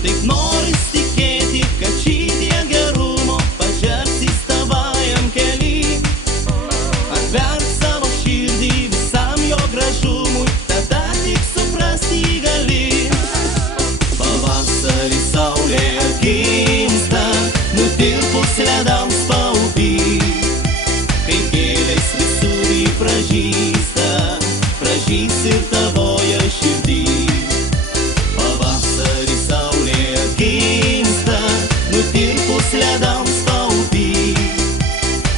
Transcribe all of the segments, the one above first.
Taip noris tikėti, kad šitie gerumo pažersis tavajam kely. Atverk savo širdį visam jo gražumui, tada tik suprasti gali. Pavasarį saulė atgimsta, nutirpus ledams paupi. Kaip gėlės visur jį pražysta, pražys ir tavoje širdį. Pavasarį saulė atgimsta, nutirpus ledams paupi.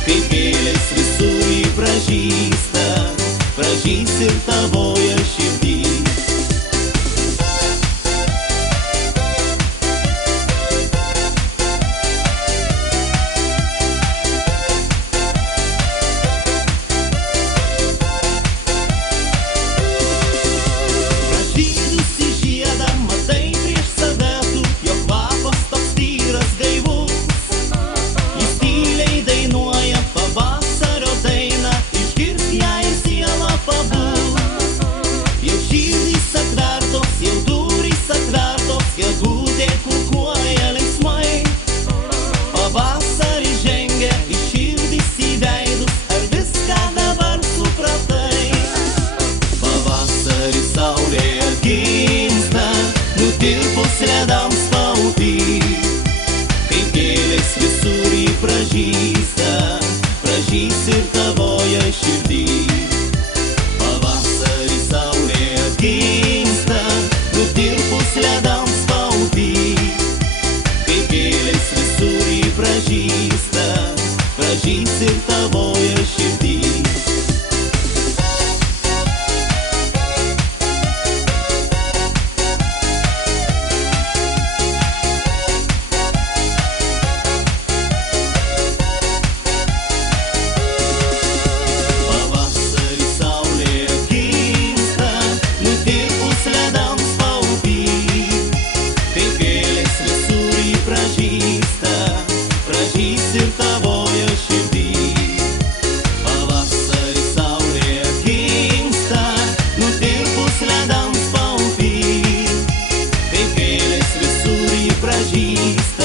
Kaip gėlės visur jį pražysta, pražys ir tavoje širdį. Nutirpus ledams paupi, kaip gėlės visur jį pražysta, pražys ir tavoje širdį. Pavasarį saulė atgimsta, nutirpus ledams paupi, kaip gėlės visur jį pražysta, pražys ir tavoje širdį. Pražys ir tavoje širdį. Pavasarį saulė atgimsta, nutirpus ledams paupi, kaip gėlės visur jį pražysta.